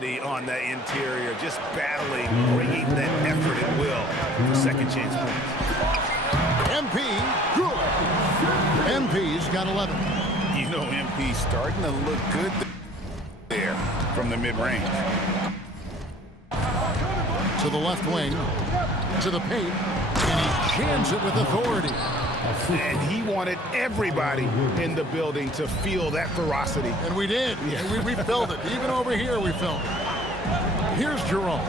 On that interior, just battling, bringing that effort and will for second chance points. MP, good. MP's got 11. You know, MP's starting to look good there from the mid-range. To the left wing, to the paint, and he jams it with authority. And he wanted everybody in the building to feel that ferocity. And we did. Yeah. We felt it. Even over here, we felt it. Here's Jerome.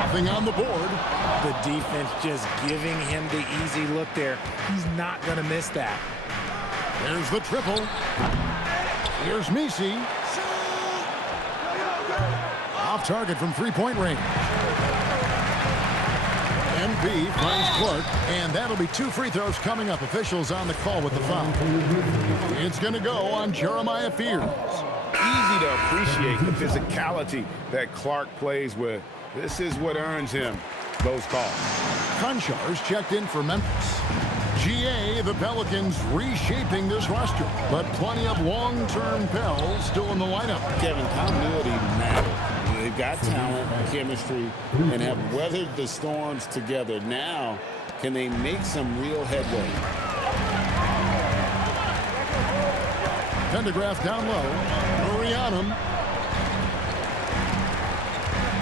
Nothing on the board. The defense just giving him the easy look there. He's not going to miss that. There's the triple. Here's Messi. Off target from three-point range. MP finds Clark, and that'll be 2 free throws coming up. Officials on the call with the foul. It's going to go on Jeremiah Fears. Easy to appreciate the physicality that Clark plays with. This is what earns him those calls. Konchar's checked in for Memphis. GA, the Pelicans reshaping this roster, but plenty of long-term Pels still in the lineup. Kevin, continuity matters. They've got talent, chemistry, and have weathered the storms together. Now, can they make some real headway? Pendergraph down low. Murray on him.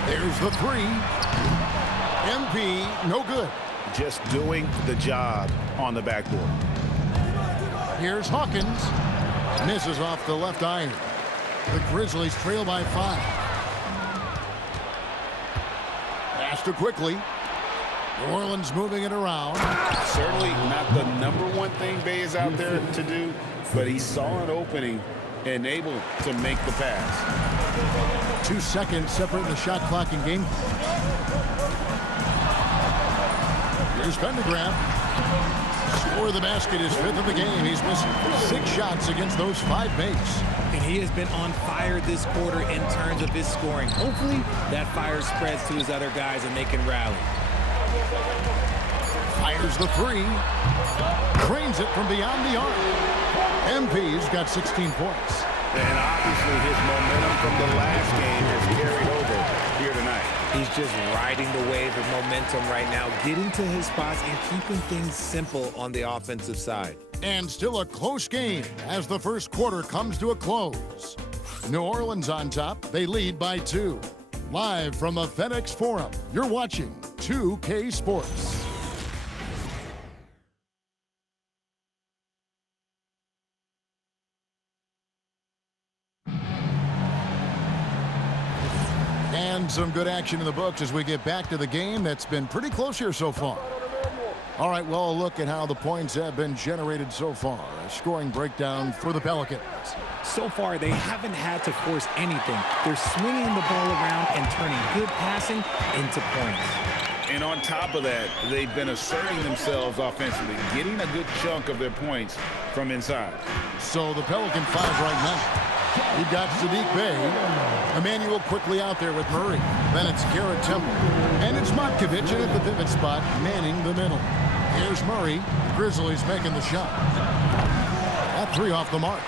There's the three. MP, no good. Just doing the job on the backboard. Here's Hawkins. Misses off the left iron. The Grizzlies trail by 5. Faster quickly. New Orleans moving it around. Certainly not the #1 thing Bay is out there to do, but he saw an opening and able to make the pass. 2 seconds separating the shot clock and game. Here's Pendergraph. Score the basket is 5th of the game. He's missed 6 shots against those 5 makes. And he has been on fire this quarter in terms of his scoring. Hopefully that fire spreads to his other guys and they can rally. Fires the 3. Trains it from beyond the arc. MP's got 16 points. And obviously his momentum from the last game has carried over here tonight. He's just riding the wave of momentum right now, getting to his spots and keeping things simple on the offensive side. And still a close game as the first quarter comes to a close. New Orleans on top. They lead by 2. Live from the FedEx Forum, you're watching 2K Sports. And some good action in the books as we get back to the game that's been pretty close here so far. All right, well, a look at how the points have been generated so far. A scoring breakdown for the Pelicans. So far, they haven't had to force anything. They're swinging the ball around and turning good passing into points. And on top of that, they've been asserting themselves offensively, getting a good chunk of their points from inside. So the Pelican 5 right now. You've got Saddiq Bey. Emmanuel quickly out there with Murray. Then it's Garrett Temple. And it's Matkovic in at the pivot spot, manning the middle. Here's Murray. Grizzlies making the shot. That 3 off the mark.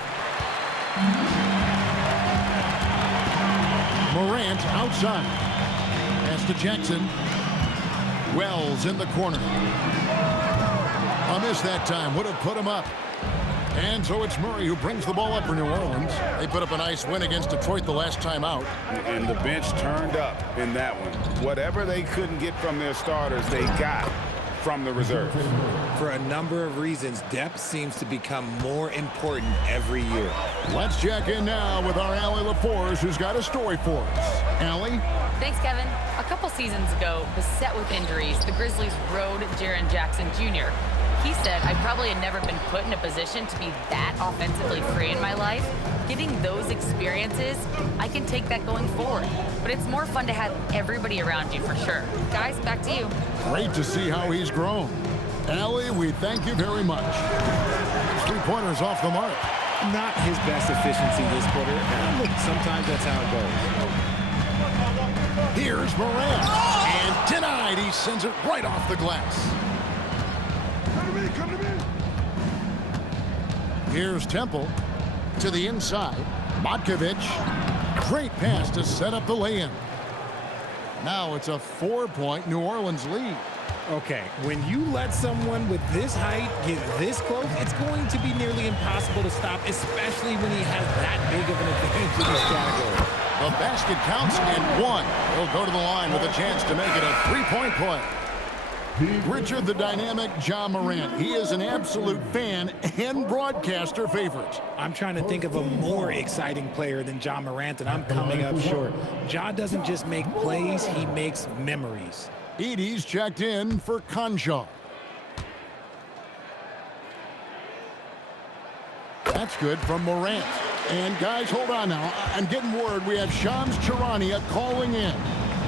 Morant outside. Pass to Jackson. Wells in the corner. A miss that time. Would have put him up. And so it's Murray who brings the ball up for New Orleans. They put up a nice win against Detroit the last time out. And the bench turned up in that one. Whatever they couldn't get from their starters, they got from the reserves. For a number of reasons, depth seems to become more important every year. Let's check in now with our Allie LaForce, who's got a story for us. Allie? Thanks, Kevin. A couple seasons ago, beset with injuries, the Grizzlies rode Jaren Jackson Jr. He said, I probably had never been put in a position to be that offensively free in my life. Getting those experiences, I can take that going forward. But it's more fun to have everybody around you for sure. Guys, back to you. Great to see how he's grown. Allie, we thank you very much. 3-pointers off the mark. Not his best efficiency this quarter. Look, sometimes that's how it goes. Here's Morant. And denied. He sends it right off the glass. Come to me. Here's Temple to the inside. Matkovic Great pass to set up the lay-in. Now it's a 4-point New Orleans lead. Okay, when you let someone with this height get this close, it's going to be nearly impossible to stop, especially when he has that big of an advantage in this category. The basket counts and one. He'll go to the line with a chance to make it a 3-point play. Richard the Dynamic Ja Morant. He is an absolute fan and broadcaster favorite. I'm trying to think of a more exciting player than Ja Morant, and I'm coming up short. Ja doesn't just make plays, he makes memories. Edey's checked in for Concha. That's good from Morant. And guys, hold on now. I'm getting word we have Shams Charania calling in.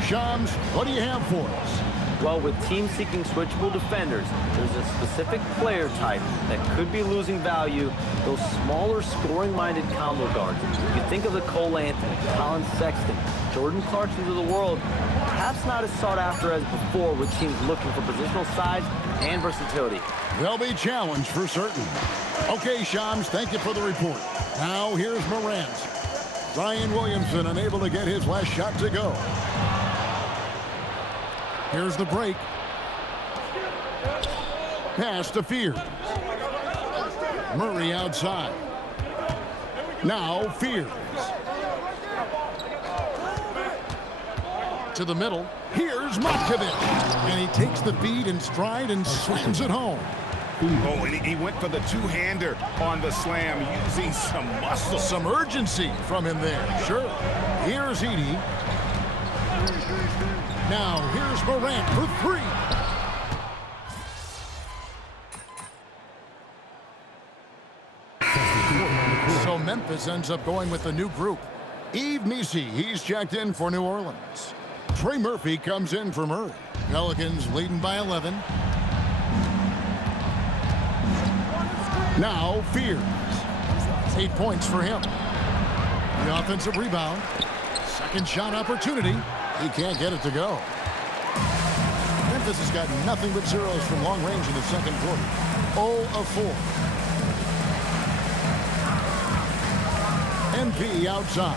Shams, what do you have for us? Well, with teams seeking switchable defenders, there's a specific player type that could be losing value, those smaller scoring-minded combo guards. You think of the Cole Anthony, Colin Sexton, Jordan Clarksons of the world, perhaps not as sought after as before with teams looking for positional size and versatility. They'll be challenged for certain. Okay, Shams, thank you for the report. Now here's Morant. Zion Williamson unable to get his last shot to go. Here's the break. Pass to Fears. Murray outside. Now Fears. To the middle. Here's Matkovic. And he takes the feed in stride and slams it home. Oh, and he went for the two-hander on the slam, using some muscle. Some urgency from him there. Sure. Here's Edey. Now, here's Morant for three. So Memphis ends up going with the new group. Yves Missi, he's checked in for New Orleans. Trey Murphy comes in for Murray. Pelicans leading by 11. Now, Fears. 8 points for him. The offensive rebound. Second shot opportunity. He can't get it to go. Memphis has got nothing but zeros from long range in the second quarter. 0 of 4. MP outside.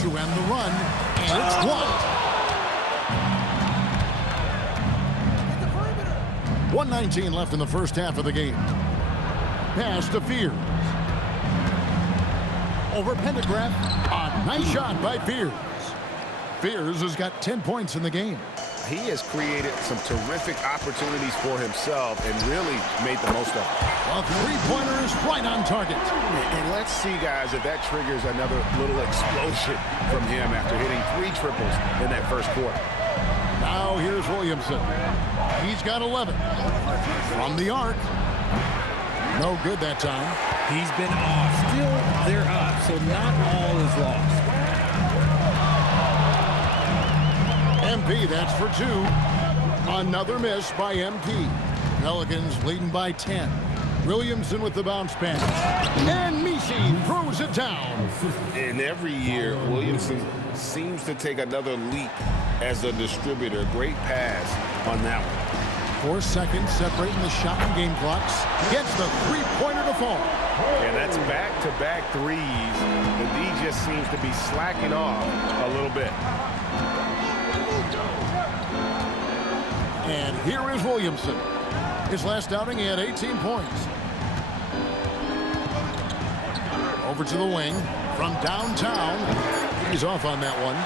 To end the run, and it's blocked. 1:19 left in the first half of the game. Pass to Fears. Over Pendergraft. A nice shot by Fears. Fears has got 10 points in the game. He has created some terrific opportunities for himself and really made the most of it. A three-pointer is right on target. And let's see, guys, if that triggers another little explosion from him after hitting 3 triples in that first quarter. Now here's Williamson. He's got 11. From the arc. No good that time. He's been off. Still, they're up, so not all is lost. MP, that's for 2. Another miss by MP. Pelicans leading by 10. Williamson with the bounce pass. And Missi throws it down. And every year, Williamson seems to take another leap as a distributor. Great pass on that one. 4 seconds separating the shot and game clocks. Gets the three-pointer to fall. And that's back-to-back threes. And he just seems to be slacking off a little bit. And here is Williamson. His last outing, he had 18 points. Over to the wing from downtown. He's off on that one.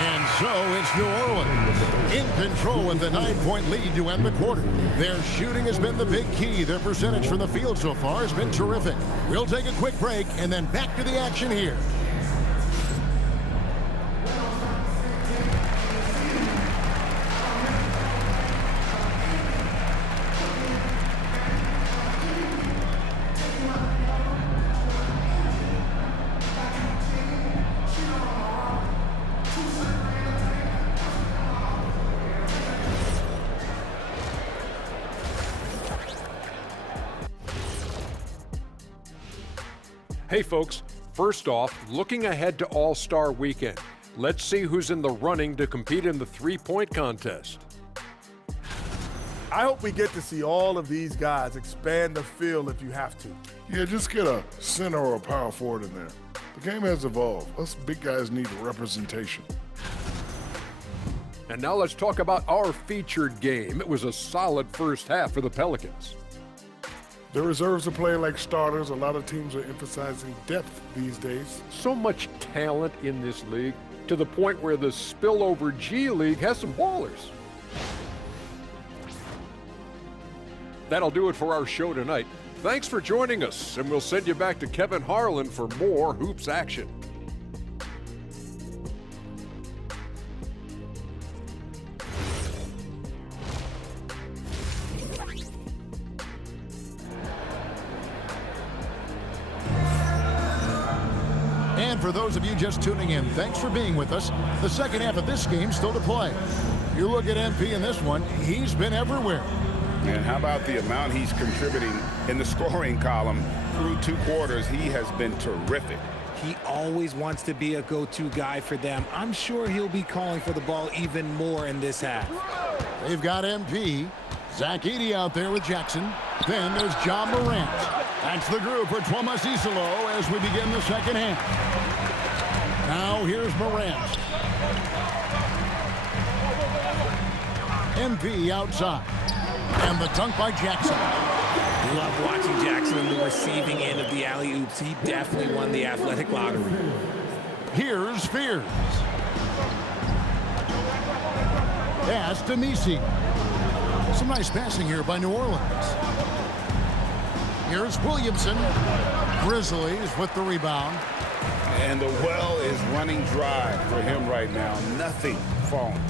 And so it's New Orleans in control with the 9-point lead to end the quarter. Their shooting has been the big key. Their percentage from the field so far has been terrific. We'll take a quick break and then back to the action here. Hey folks, first off, looking ahead to All-Star Weekend. Let's see who's in the running to compete in the three-point contest. I hope we get to see all of these guys expand the field if you have to. Yeah, just get a center or a power forward in there. The game has evolved. Us big guys need representation. And now let's talk about our featured game. It was a solid first half for the Pelicans. The reserves are playing like starters. A lot of teams are emphasizing depth these days. So much talent in this league, to the point where the spillover G League has some ballers. That'll do it for our show tonight. Thanks for joining us, and we'll send you back to Kevin Harlan for more hoops action. And for those of you just tuning in, thanks for being with us. The second half of this game still to play. You look at MP in this one, he's been everywhere. And how about the amount he's contributing in the scoring column through 2 quarters? He has been terrific. He always wants to be a go-to guy for them. I'm sure he'll be calling for the ball even more in this half. They've got MP. Zach Edey out there with Jackson. Then there's John Morant. That's the group for Thomas Isolo as we begin the second half. Now here's Morant. MP outside. And the dunk by Jackson. Love watching Jackson in the receiving end of the alley-oops. He definitely won the athletic lottery. Here's Fears. Pass to Messi. Some nice passing here by New Orleans. Here's Williamson. Grizzlies with the rebound. And the well is running dry for him right now. Nothing falling.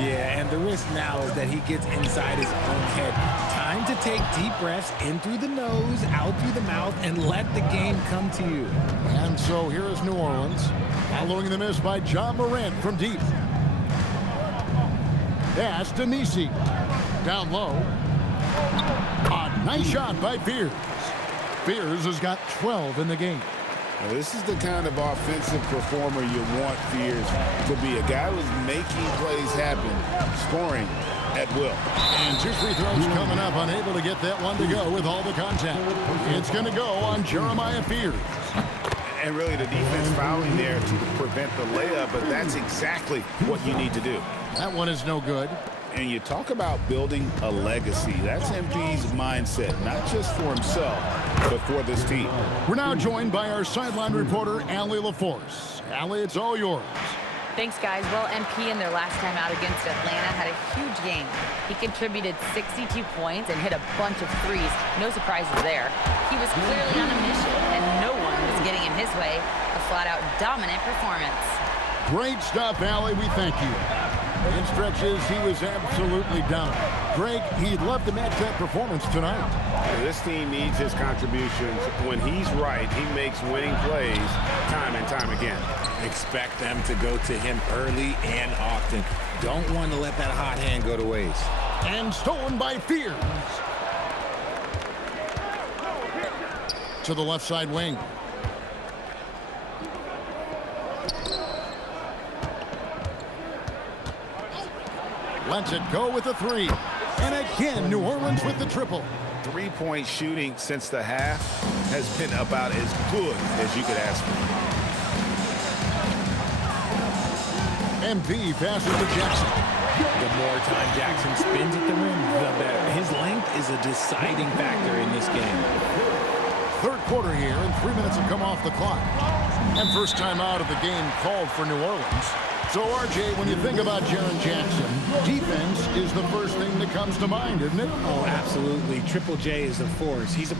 Yeah, and the risk now is that he gets inside his own head. Time to take deep breaths in through the nose, out through the mouth, and let the game come to you. And so here is New Orleans, following the miss by John Morant from deep. Pass to Messi. Down low. A nice shot by Fears. Fears has got 12 in the game. Now, this is the kind of offensive performer you want Fears to be. A guy who's making plays happen, scoring at will. And 2 free throws coming up, unable to get that one to go with all the contact. It's going to go on Jeremiah Fears. And really the defense fouling there to prevent the layup, but that's exactly what you need to do. That one is no good. And you talk about building a legacy. That's MP's mindset, not just for himself, but for this team. We're now joined by our sideline reporter, Allie LaForce. Allie, it's all yours. Thanks, guys. Well, MP in their last time out against Atlanta had a huge game. He contributed 62 points and hit a bunch of threes. No surprises there. He was clearly on a mission, and no one was getting in his way. A flat-out dominant performance. Great stuff, Allie. We thank you. In stretches, he was absolutely down. Greg, he'd love to match that performance tonight. This team needs his contributions. When he's right, he makes winning plays time and time again. Expect them to go to him early and often. Don't want to let that hot hand go to waste. And stolen by Fears. To the left side wing. Lets it go with the 3. And again, New Orleans with the triple. 3-point shooting since the half has been about as good as you could ask for. MP passes to Jackson. The more time Jackson spins at the rim, the better. His length is a deciding factor in this game. Third quarter here, and 3 minutes have come off the clock. And first time out of the game called for New Orleans. So, RJ, when you think about Jaren Jackson, defense is the first thing that comes to mind, isn't it? Oh, absolutely. Triple J is a force. He's a...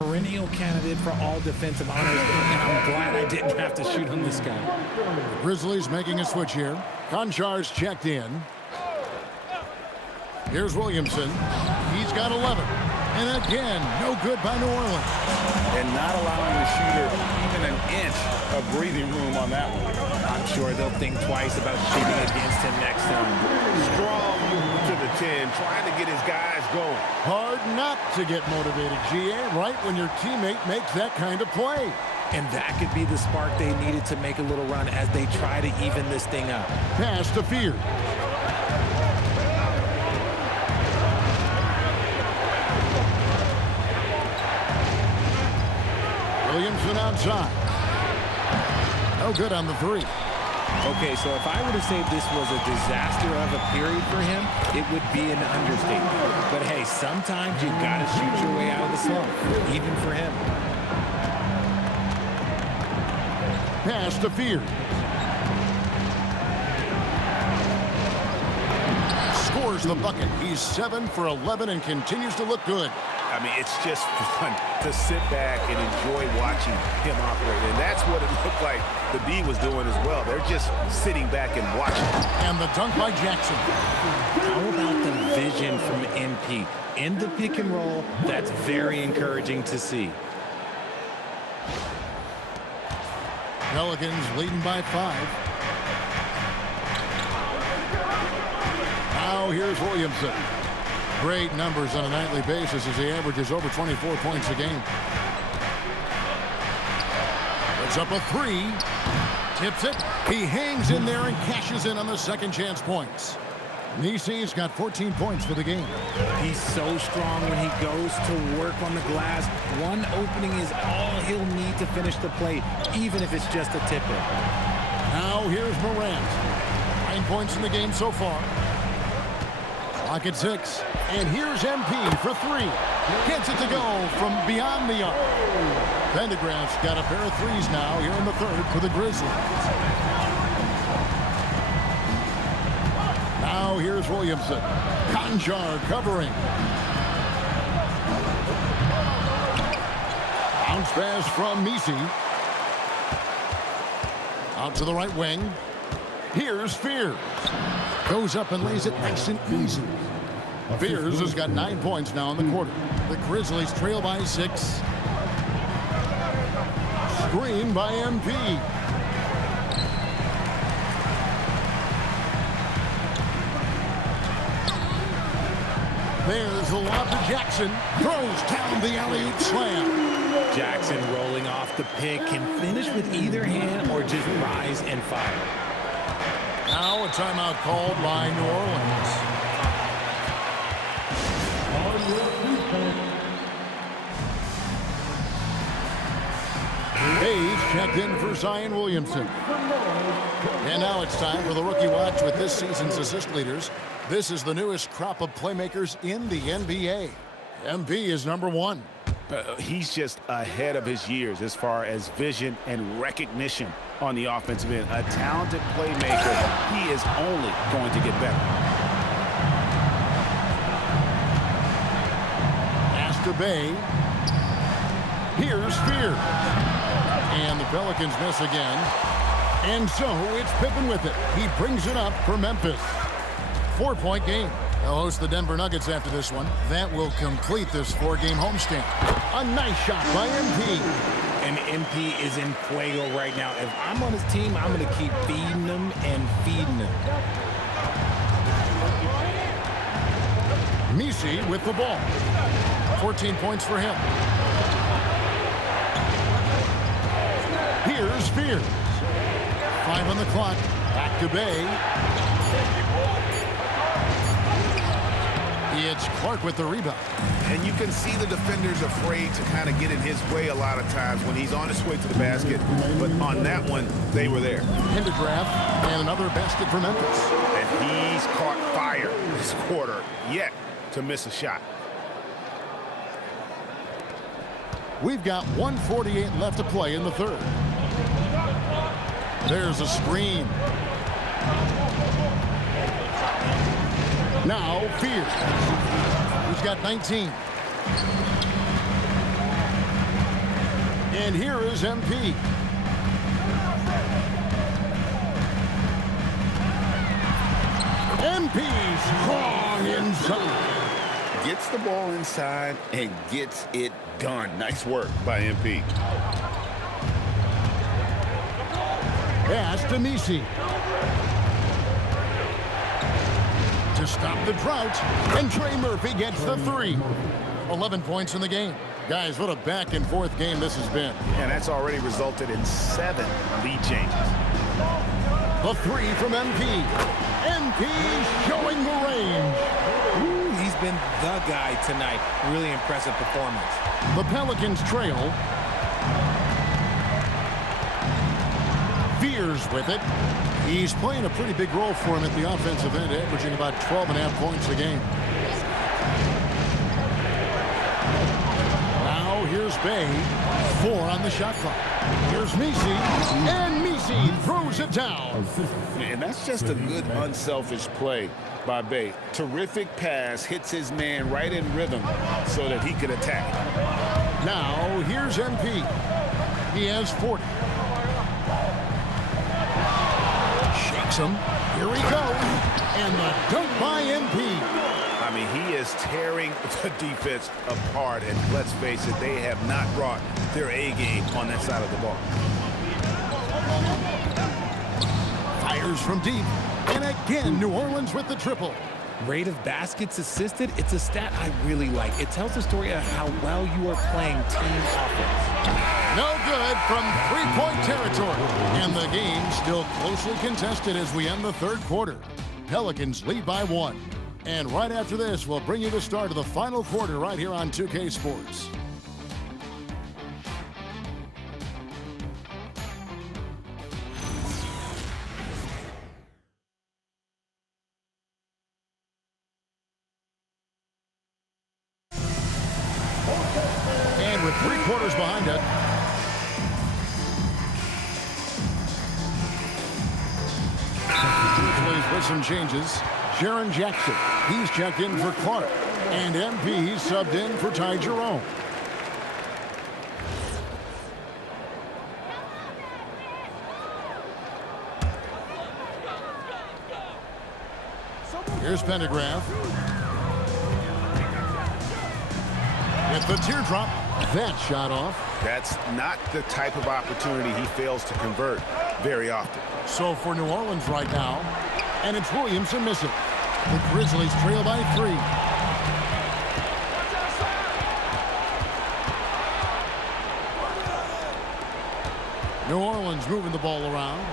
perennial candidate for all defensive honors, and I'm glad I didn't have to shoot on this guy. Grizzlies making a switch here. Konchar's checked in. Here's Williamson. He's got 11. And again, no good by New Orleans. And not allowing the shooter even an inch of breathing room on that one. I'm sure they'll think twice about shooting against him next time. Strong move to the 10, trying to get his guys going. Hard not to get motivated, GA, right when your teammate makes that kind of play. And that could be the spark they needed to make a little run as they try to even this thing up. Pass to Fear. Williamson outside. No good on the three. Okay, so if I were to say this was a disaster of a period for him, it would be an understatement. But hey, sometimes you gotta shoot your way out of the slump, even for him. Pass to Fear. Scores the bucket. He's 7 for 11 and continues to look good. I mean, it's just fun to sit back and enjoy watching him operate. And that's what it looked like the D was doing as well. They're just sitting back and watching. And the dunk by Jackson. How about the vision from MP? In the pick and roll, that's very encouraging to see. Pelicans leading by 5. Now here's Williamson. Great numbers on a nightly basis as he averages over 24 points a game. Puts up a 3. Tips it. He hangs in there and cashes in on the second chance points. Nisi's got 14 points for the game. He's so strong when he goes to work on the glass. One opening is all he'll need to finish the play, even if it's just a tip-in. Now here's Morant. 9 points in the game so far. Clock at 6. And here's MP for 3. Gets it to go from beyond the arc. Pendergraft's got a pair of threes now here in the third for the Grizzlies. Now here's Williamson. Conjar covering. Bounce pass from Nisi. Out to the right wing. Here's Fears. Goes up and lays it nice and easy. Fears has got 9 points now in the quarter. The Grizzlies trail by 6. Screen by MP. There's the lob to Jackson. Throws down the alley-oop slam. Jackson rolling off the pick can finish with either hand or just rise and fire. Now a timeout called by New Orleans. Hayes checked in for Zion Williamson. And now it's time for the Rookie Watch with this season's assist leaders. This is the newest crop of playmakers in the NBA. MP is number 1. He's just ahead of his years as far as vision and recognition on the offensive end. A talented playmaker. He is only going to get better. Pass to Bay. Here's Fear. And the Pelicans miss again. And so it's Pippen with it. He brings it up for Memphis. 4-point game. They'll host the Denver Nuggets after this one. That will complete this 4-game homestand. A nice shot by MP. And MP is in fuego right now. If I'm on his team, I'm going to keep feeding him and feeding him. Nisi with the ball. 14 points for him. Here's Fears. 5 on the clock. Back to Bay. It's Clark with the rebound. And you can see the defenders afraid to kind of get in his way a lot of times when he's on his way to the basket. But on that one, they were there. Pendergraft and another basket for Memphis. And he's caught fire this quarter, yet to miss a shot. We've got 1:48 left to play in the third. There's a screen. Now Fears. He's got 19. And here is MP. MP strong inside. gets the ball inside and gets it done. Nice work by MP. Pass to Misi. To stop the drought, and Trey Murphy gets the 3. 11 points in the game. Guys, what a back-and-forth game this has been. And that's already resulted in 7 lead changes. The 3 from MP. MP showing the range. Ooh, he's been the guy tonight. Really impressive performance. The Pelicans trail. Fears with it. He's playing a pretty big role for him at the offensive end, averaging about 12.5 points a game. Now here's Bay. 4 on the shot clock. Here's Misi, and Misi throws it down. And that's just a good unselfish play by Bay. Terrific pass, hits his man right in rhythm so that he could attack. Now here's MP. He has 40. Shakes him. Here he goes. And the dunk by MP. I mean, he is tearing the defense apart. And let's face it, they have not brought their A game on that side of the ball. Fires from deep. And again, New Orleans with the triple. Rate of baskets assisted, it's a stat I really like. It tells the story of how well you are playing team offense. No good from three-point territory. And the game still closely contested as we end the third quarter. Pelicans lead by 1. And right after this, we'll bring you the start of the final quarter right here on 2K Sports. And with 3 quarters behind it, with some changes. Jaren Jackson, he's checked in for Clark. And MP, he's subbed in for Ty Jerome. Here's Pendergraph. With the teardrop, that shot off. That's not the type of opportunity he fails to convert very often. So for New Orleans right now, and it's Williamson missing. The Grizzlies trail by 3. New Orleans moving the ball around.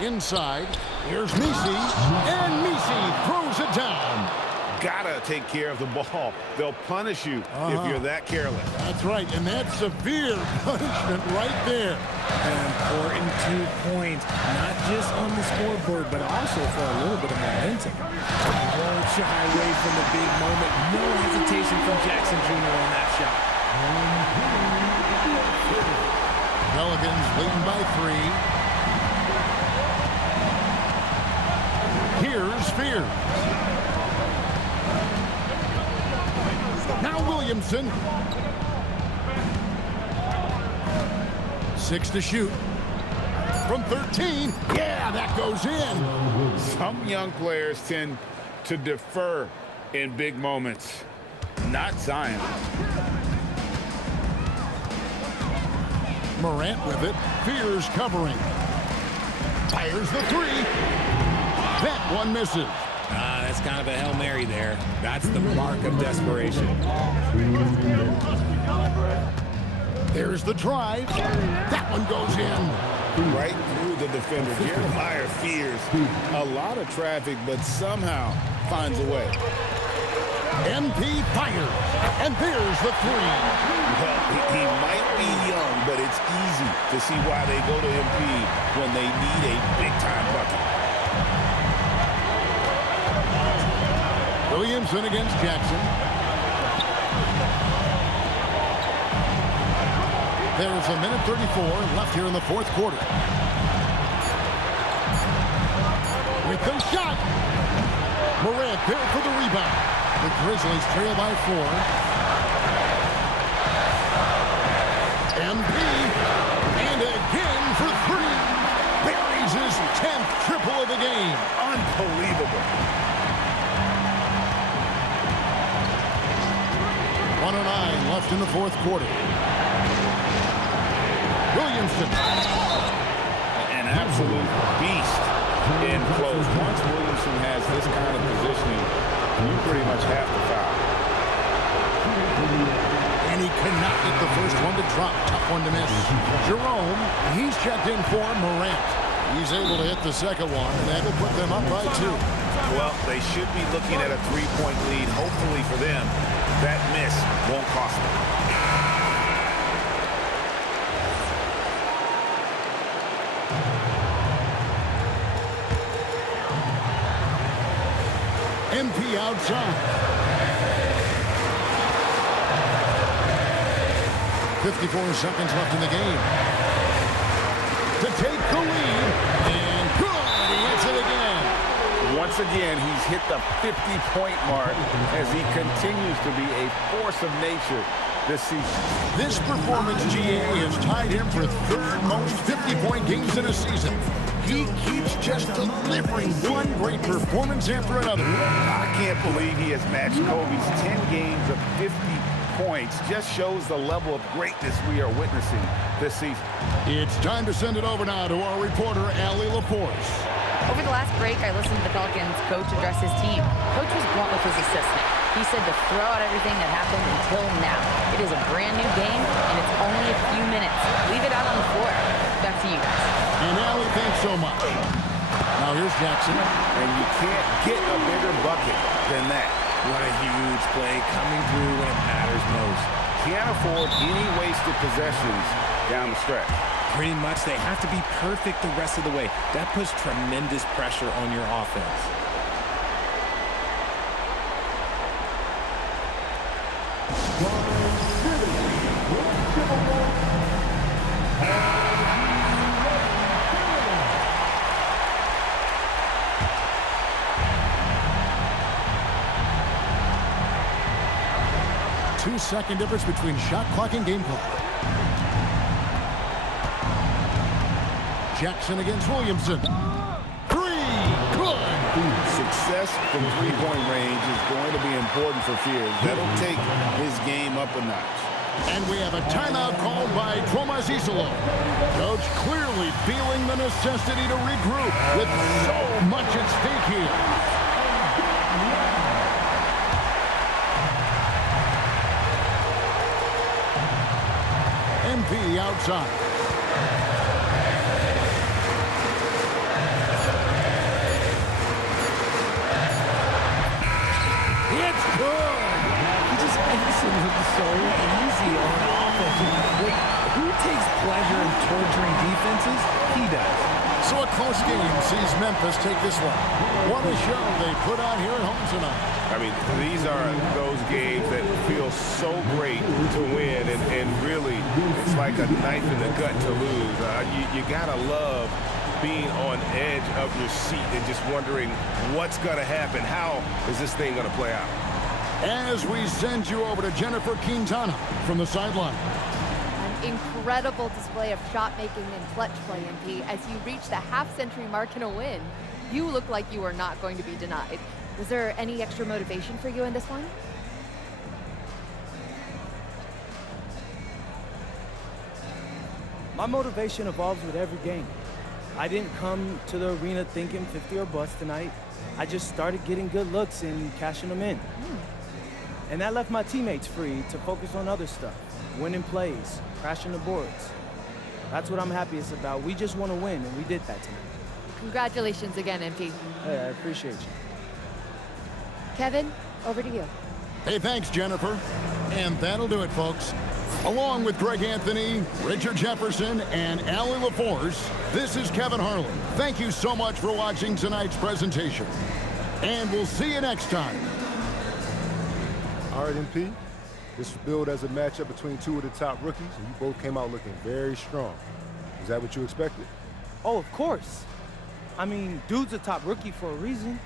Inside, here's Misi, and Misi throws it down. Gotta take care of the ball. They'll punish you if you're that careless. That's right, and that's severe punishment right there. An important 2 points, not just on the scoreboard, but also for a little bit of momentum. Won't shy away from the big moment. No hesitation from Jackson Jr. on that shot. Pelicans leading by 3. Here's Fears. Now Williamson. 6 to shoot. From 13. Yeah, that goes in. Some young players tend to defer in big moments. Not Zion. Morant with it. Fears covering. Fires the 3. That one misses. That's kind of a Hail Mary there. That's the mark of desperation. There's the drive. That one goes in. Right through the defender. Jeremiah Fears. A lot of traffic, but somehow finds a way. MP fires. And there's the 3. Well, he might be young, but it's easy to see why they go to MP when they need a big-time bucket. Williamson against Jackson. There's a minute 34 left here in the fourth quarter. With the shot. Morant there for the rebound. The Grizzlies trail by 4. MP. And again for 3. Buries his 10th triple of the game. Unbelievable. 1:09 left in the fourth quarter. Williamson. An absolute beast in close. Once Williamson has this kind of positioning, you pretty much have to foul. And he cannot get the first one to drop. Tough one to miss. Jerome, he's checked in for Morant. He's able to hit the second one, and that will put them up by 2. Well, they should be looking at a 3-point lead. Hopefully for them, that miss won't cost them. MP outside. 54 seconds left in the game. To take the lead, and good, he hits it again. Once again, he's hit the 50-point mark as he continues to be a force of nature this season. This performance, GA, has tied him for third most 50-point games in a season. He keeps just delivering one great performance after another. I can't believe he has matched Kobe's 10 games of 50 points. Just shows the level of greatness we are witnessing this season. It's time to send it over now to our reporter, Allie LaForce. Over the last break, I listened to the Pelicans coach address his team. Coach was blunt with his assistant. He said to throw out everything that happened until now. It is a brand new game, and it's only a few minutes. Leave it out on the floor. Back to you guys. And Allie, thanks so much. Now here's Jackson. And you can't get a bigger bucket than that. What a huge play coming through when it matters most. Can't afford any wasted possessions down the stretch. Pretty much they have to be perfect the rest of the way. That puts tremendous pressure on your offense. Two-second difference between shot clock and game clock. Jackson against Williamson. Three, good. Success from three-point range is going to be important for Fears. That'll take his game up a notch. And we have a timeout called by Tomas Isolo. Coach clearly feeling the necessity to regroup with so much at stake here. MP outside. It's good. He just makes it look so easy on offense. Wait, who takes pleasure in torturing defenses? He does. So a close game sees Memphis take this one. What a show they put on here at home tonight. I mean, these are those games that feel so great to win, and really, it's like a knife in the gut to lose. You gotta love being on edge of your seat and just wondering what's gonna happen. How is this thing gonna play out? As we send you over to Jennifer Quintana from the sideline. An incredible display of shot making and clutch play, MP. As you reach the half-century mark in a win, you look like you are not going to be denied. Was there any extra motivation for you in this one? My motivation evolves with every game. I didn't come to the arena thinking 50 or bust tonight. I just started getting good looks and cashing them in. And that left my teammates free to focus on other stuff, winning plays, crashing the boards. That's what I'm happiest about. We just want to win, and we did that tonight. Congratulations again, MP. Hey, I appreciate you. Kevin, over to you. Hey, thanks, Jennifer. And that'll do it, folks. Along with Greg Anthony, Richard Jefferson, and Allie LaForce, this is Kevin Harlan. Thank you so much for watching tonight's presentation. And we'll see you next time. All right, MP. This was billed as a matchup between two of the top rookies, and you both came out looking very strong. Is that what you expected? Oh, of course. I mean, dude's a top rookie for a reason.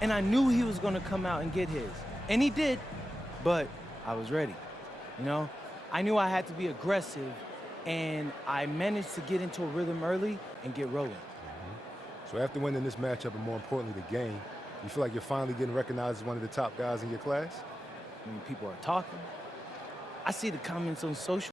And I knew he was going to come out and get his. And he did, but I was ready. You know, I knew I had to be aggressive, and I managed to get into a rhythm early and get rolling. So after winning this matchup, and more importantly, the game, you feel like you're finally getting recognized as one of the top guys in your class? I mean, people are talking. I see the comments on social